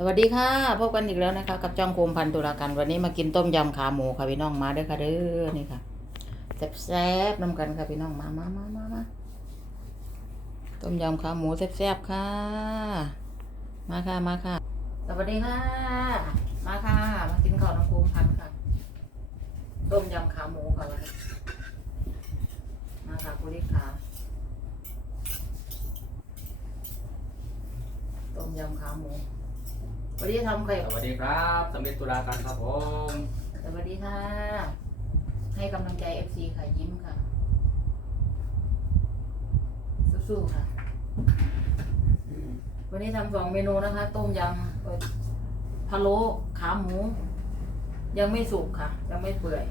สวัสดีค่ะ พบกันอีกแล้วนะคะ กับจ้องโคมพันตุลาการวันนี้มากินต้มยำขาหมูค่ะพี่น้องมาด้อค่ะเด้อนี่ค่ะแซ่บๆน้ำกันค่ะพี่น้องมามามามามาต้มยำขาหมูแซ่บๆค่ะ มาค่ะมาค่ะ สวัสดีค่ะ มาค่ะ มากินข้าวน้องโคมพันค่ะ ต้มยำขาหมูค่ะวันนี้มาค่ะคุณลิขาต้มยำขาหมู วันนี้ทำไข่สวัสดีครับสมิทตุลาการครับผมสวัสดีค่ะ ให้กำลังใจเอฟซีค่ะยิ้มค่ะ สู้ๆค่ะ วันนี้ทำสองเมนูนะคะ ต้มยำเอ่อพะโล้ขาหมู ยังไม่สุกค่ะ ยังไม่เปื่อย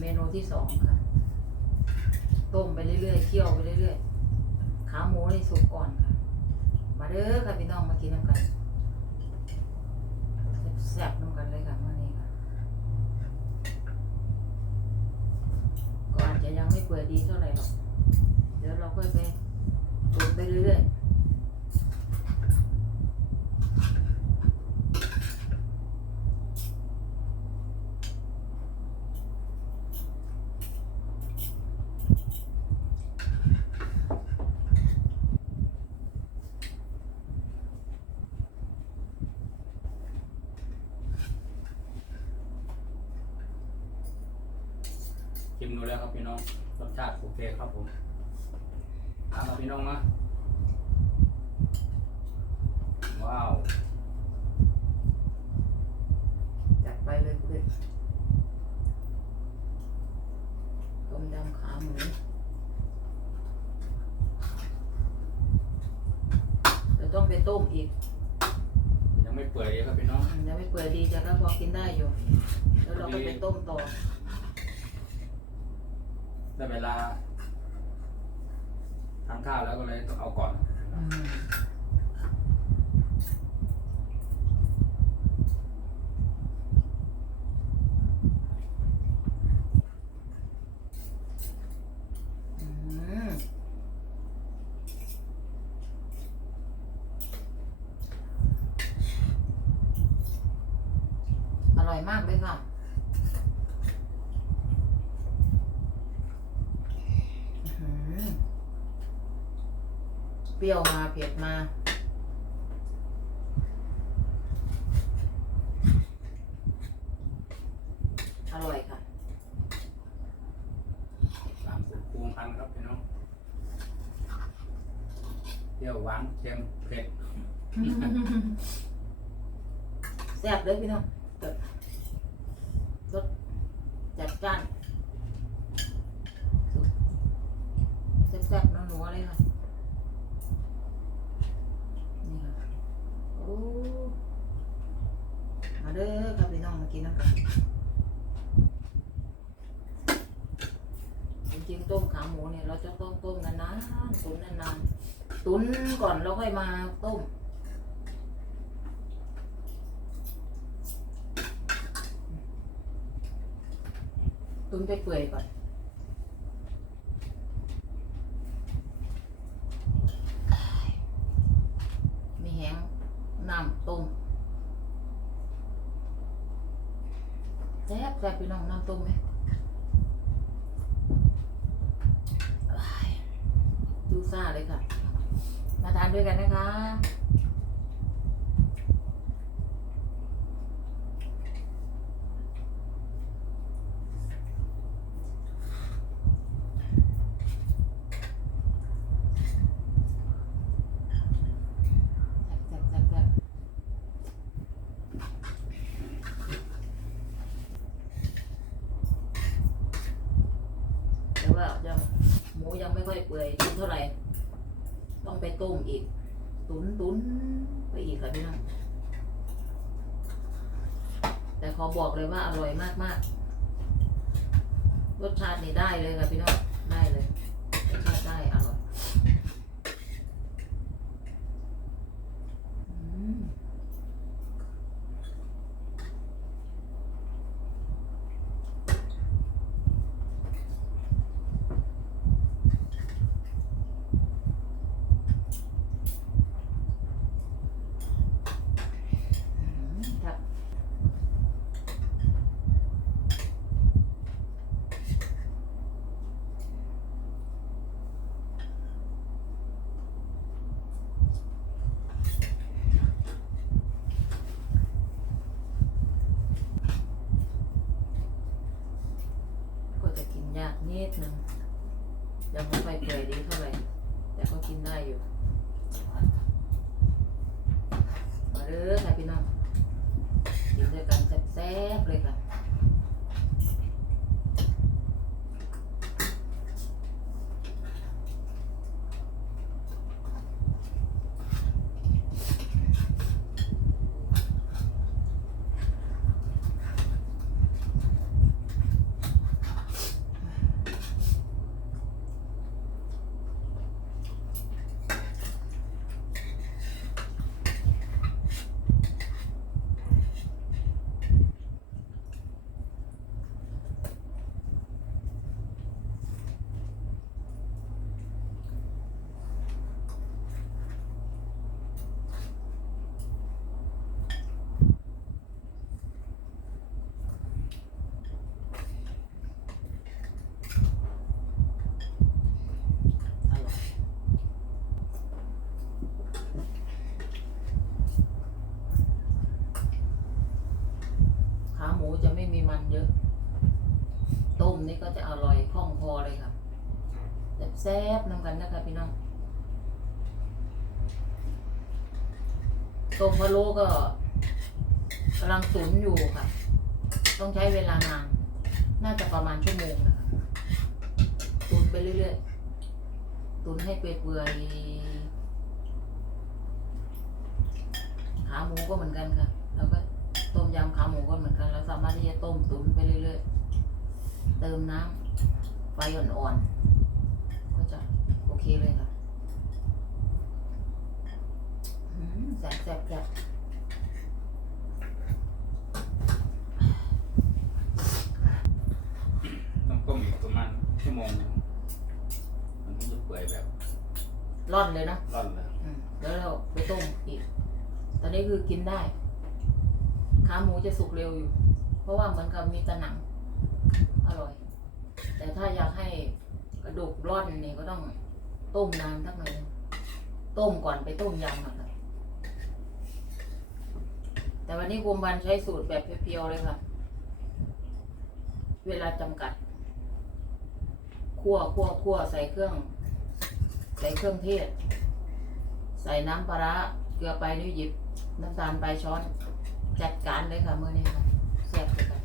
เมนูที่สองค่ะ ต้มไปเรื่อยๆเคี่ยวไปเรื่อยๆขาหมูนี่สุกก่อนค่ะ มาเด้อค่ะพี่น้องมากินน้ำกัน แซ่บๆน้ำกันเลยค่ะเมื่อนี้ค่ะ ก็อาจจะยังไม่ เปื่อยดีเท่าไหร่หรอก เดี๋ยวเราค่อยไปตุนไปเรื่อยๆชิมดูแล้วครับพี่น้อง รสชาติโอเคครับผมตามมาพี่น้องมาว้าวจัดไปเลยเพื่อนต้มยำขาหมูเดี๋ยวต้องไปต้มอีก ยังไม่เปื่อยเลยครับพี่น้องอืมยังไม่เปื่อยดีจะก็พอกินได้อยู่ แล้วเราก็ไปต้มต่อ ได้เวลาทานข้าวแล้วก็เลยต้องเอาก่อนอืมอร่อยมากเลยค่ะ อื้อหือ เปรี้ยวมาเผ็ดมา อร่อยค่ะ ตามสูตรคูณพันครับพี่น้องเปรี้ยวหวานเค็มเผ็ด แซ่บเลยพี่น้องเกิดรสจัดจ้านสุดแซ่บๆนัวๆเลยค่ะ นี่ค่ะ โอ้ มาเด้อครับพี่น้องมากินน้ำกัน จริงๆต้มขาหมูเนี่ยเราจะต้องต้มนานๆ ตุ๋นนานๆตุ๋นก่อนแล้วค่อยมาต้มตุ๋นไปเปื่อยก่อน มีแห้งน้ำต้มแซ่บแซ่บพี่น้องน้ำต้มไหมอ้ายดูซ่าเลยค่ะ มาทานด้วยกันนะคะ แซ่บแซ่บแซ่บแต่ว่ายังหมูยังไม่ ค่อยเปื่อยเท่าไหร่ต้องไปต้มอีก ตุนตุนไปอีกค่ะพี่น้องแต่ขอบอกเลยว่าอร่อยมากมากรสชาตินี่ได้เลยค่ะพี่น้องได้เลยรสชาติได้อร่อย ยังไม่ค่อยเปื่ยดีเท่าไหร่ แต่ก็กินได้อยู่มาเรื่อค่ะพี่น้องกินด้วยกันแซ่บๆเลยค่ะ เยอะ ต้มนี่ก็จะอร่อยคล่องคอเลยค่ะแซ่บๆน้ำกันนะคะพี่น้องต้มพะโล้ก็กำลังตุ๋นอยู่ค่ะ ต้องใช้เวลานาน น่าจะประมาณชั่วโมงนะคะตุนไปเรื่อยๆ ตุนให้เปื่อยๆขาหมูก็เหมือนกันค่ะ ต้มยำขาหมูก็เหมือนกันเราสามารถที่จะต้มตุ๋นไปเรื่อยๆ เติมน้ำไฟอ่อนๆ ก็จะโอเคเลยค่ะอืมแซ่บแซ่บแซ่บต้องต้มอีกประมาณชั่วโมงหนึงมันถึงจะเปื่อยแบบร่อนเลยเนาะร่อนเลยอืมแล้วเราไปต้มอีก ตอนนี้คือกินได้ ขาหมูจะสุกเร็วอยู่ เพราะว่าเหมือนกับมีตะหนัง อร่อย แต่ถ้าอยากให้กระดูกร่อนนี่ยก็ต้องต้มนานสักหน่อยนึงต้มก่อนไปต้มยำอะค่ะแต่วันนี้กุมบันใช้สูตรแบบเพียวๆเลยค่ะ เวลาจำกัดคั่วคั่วคั่วใส่เครื่อง ใส่เครื่องเทศ ใส่น้ำปลาร้าเกลือไปนิ้วหยิบ น้ำตาลไปช้อน จัดการเลยค่ะมือนี้ค่ะแซ่บเลย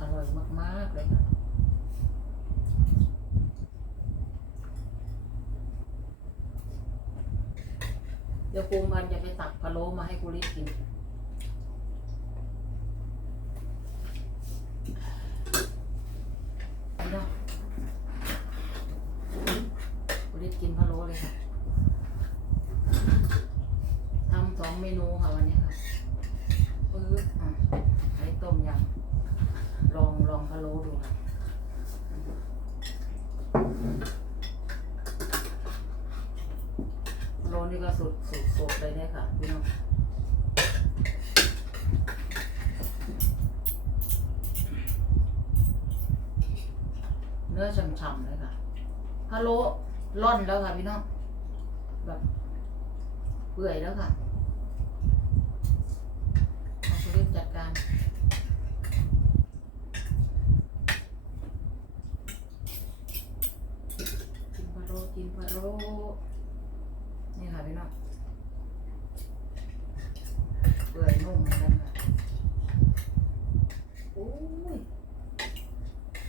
อร่อยมากๆเลยค่ะเดี๋ยวกูมันจะไปตักพะโล้มาให้กูรีกินเนาะกูรีบกินพะโล้เลยค่ะ ทำสองเมนูค่ะวันนี้ค่ะปื๊บอะไอ้ต้มยำลองลองพะโล้ดูค่ะโลนี่ก็สุดสุดสุดเลยเนี่ยค่ะพี่น้องเนื้อฉ่ำๆเลยค่ะพะโล้ร่อนแล้วค่ะพี่น้องแบบเปื่อยแล้วค่ะเอาไปรีบจัดการกินพะโล้กินพะโล้ นี่ค่ะพี่น้องเปื่อยนุ่มเหมือนกันค่ะโอ้ย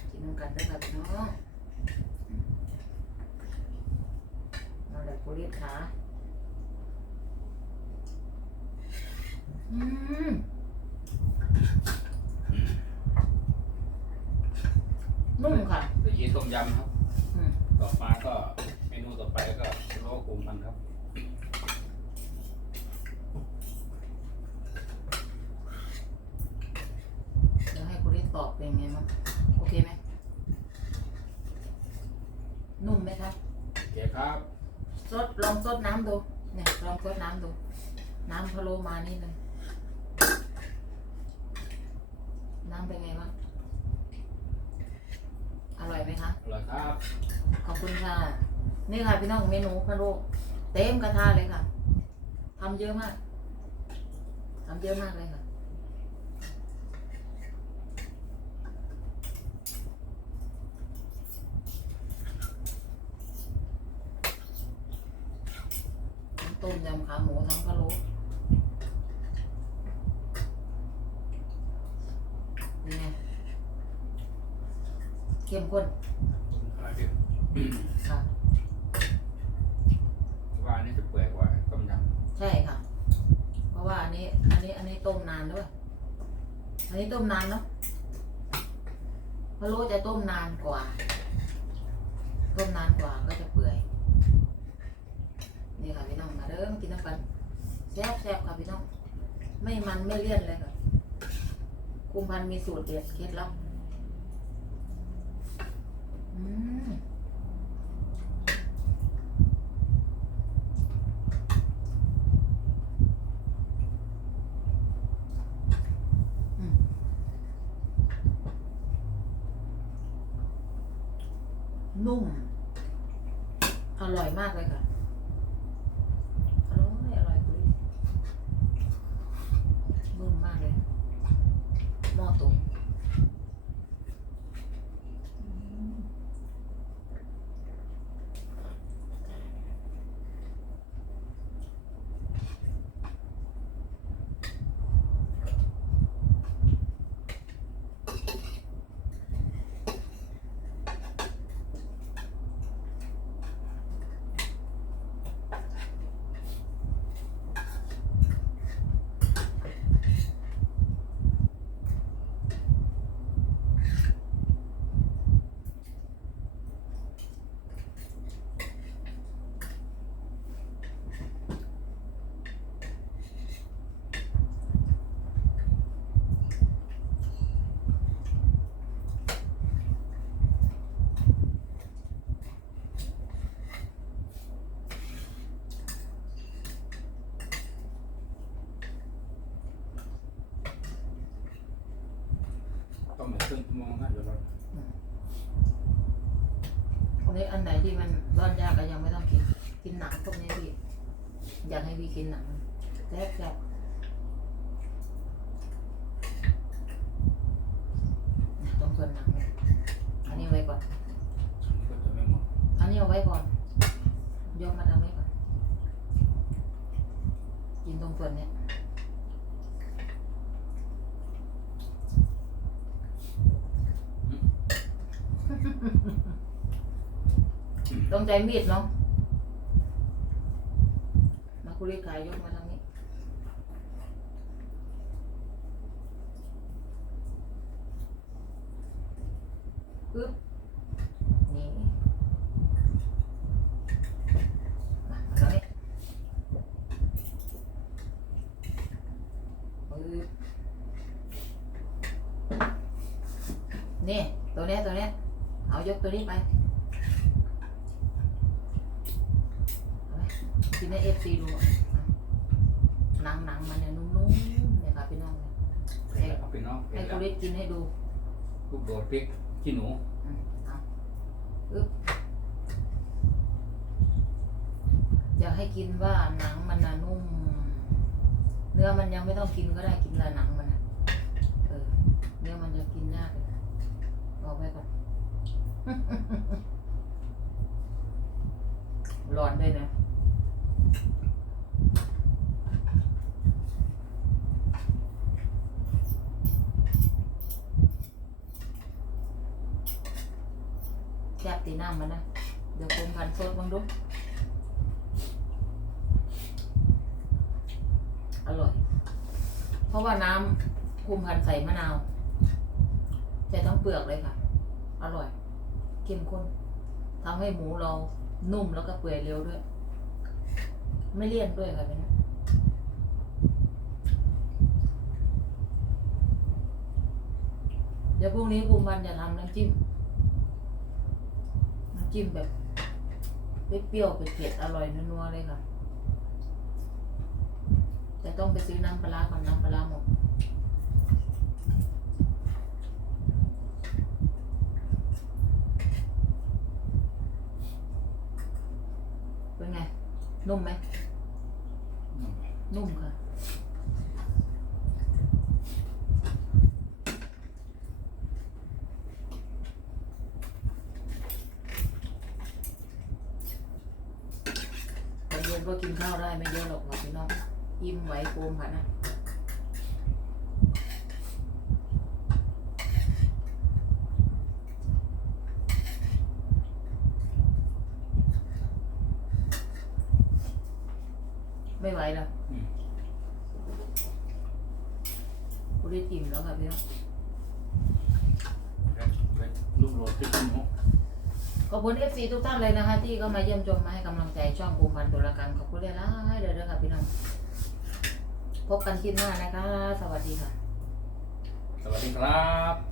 กินน้ำกันได้ค่ะพี่น้องมาเลยกูเรียกขาอืม นุ่มค่ะ ตะกี้ต้มยำครับอืม ต่อมาก็เมนูต่อไปก็โลกุมพันครับเดี๋ยวให้กูเรียกตอบเป็นไงบ้างโอเคไหมนุ่มไหมครับโอเคครับซดลองซดน้ำดูเนี่ยลองซดน้ำดู น้ำพะโล้มานี่เลยน้ำเป็นไงบ้าง คะเหรอครับ ขอบคุณค่ะ นี่ค่ะพี่น้องเมนูพะโล้เต็มกระทะเลยค่ะ ทำเยอะมาก ทำเยอะมากเลยค่ะต้มยำขาหมูน้ำพะโล้ เข้มข้นอะไรพี่ค่ะ ว่าอันนี้จะเปื่อยกว่าต้มยใช่ค่ะ เพราะว่าอันนี้ อันนี้ อันนี้ต้มนานด้วย อันนี้ต้มนานเนาะพะโล้จะต้มนานกว่า ต้มนานกว่าก็จะเปื่อย นี่ค่ะพี่น้องมาเริ่มกินน้ำกันแซ่บแซ่บค่ะพี่น้อง ไม่มันไม่เลี่ยนเลยค่ะ คุมพันธุ์มีสูตรเด็ดเคล็ดลับอืม นุ่ม อร่อย มากเลยค่ะ อร่อยอร่อยคุณนุ่มมากเลย หม้อตุ๋นอืมำต้ มอีกครึ่งชั่วโมงนะเดี๋ยวเราวันนี้อันไหนที่มันร่อนยากก็ยังไม่ต้องกิน กินหนังพวกนี้พี่ อยากให้พี่กินหนังแซ่บแซ่บเนี่ยต้องส่วนหนังเลยอันนี้ไว้ก่อนอันนี้ก็จะไม่หมดอันนี้เอาไว้ก่อน ยกมาทางนี้ก่อน กินตรงส่วนเนี้ย ต้องใจมีดเนาะมาคุริกายยกมาทางนี้ปึ๊บนี่มาทางนี้ปึ๊บนี่ตัวเนี้ยตัวเนี้ยเอายกตัวนี้ไป กินในเอฟซีดูอะหนังหนังมันเนี่ยนุ่มๆเนี่ยค่ะพี่น้องเนี่ยเผ็ดแล้วครับพี่น้องเผ็ให้ดแล้คุวริกินให้ดูลูกโดดพริกขี้หนูอืมเอาปึ๊บอยากให้กินว่าหนังมันน่ะนุ่ม เนื้อมันยังไม่ต้องกินก็ได้กินละหนังมันนะเออเนื้อมันจะกินยากเลยเอาไว้ก่อน ร้อนด้วยนะ แคบตีน้ำมันนะ เดี๋ยวผมพันโซดบ้างดูอร่อย เพราะว่าน้ำคุมพันใส่มะนาวแต่ต้องเปลือกเลยค่ะ อร่อย เข้มข้นทำให้หมูเรานุ่มแล้วก็เปื่อยเร็วด้วย ไม่เลี่ยนด้วยค่ะเป็นเดี๋ยวพรุ่งนี้คุมพันจะทำน้ำจิ้ม น้ำจิ้มแบบเปรี้ยวเผ็ดๆอร่อยนัวๆเลยค่ะ แต่ต้องไปซื้อน้ำปลาก่อนน้ำปลาร้าหมดเป็นไงนุ่มไหม นุ่มค่ะไปโยาบาลก็กินข้าวได้ไม่เยอะหรอกค่ะพี่น้องอิ่มไหวโกมค่ะนะไม่ไหวแล้ว อืม กูได้อิ่มแล้วค่ะพี่น้องเว้ยลูกโรดขึ้นขึ้นหกขอบคุณเอฟซีทุกท่านเลยนะคะ ที่ก็มาเยี่ยมชมมาให้กำลังใจช่องภูมิพันธ์ตุลาการขอบคุณเลยนะเดี๋ยวๆค่ะพี่น้องพบกันคลิปหน้านะคะ สวัสดีค่ะ สวัสดีครับ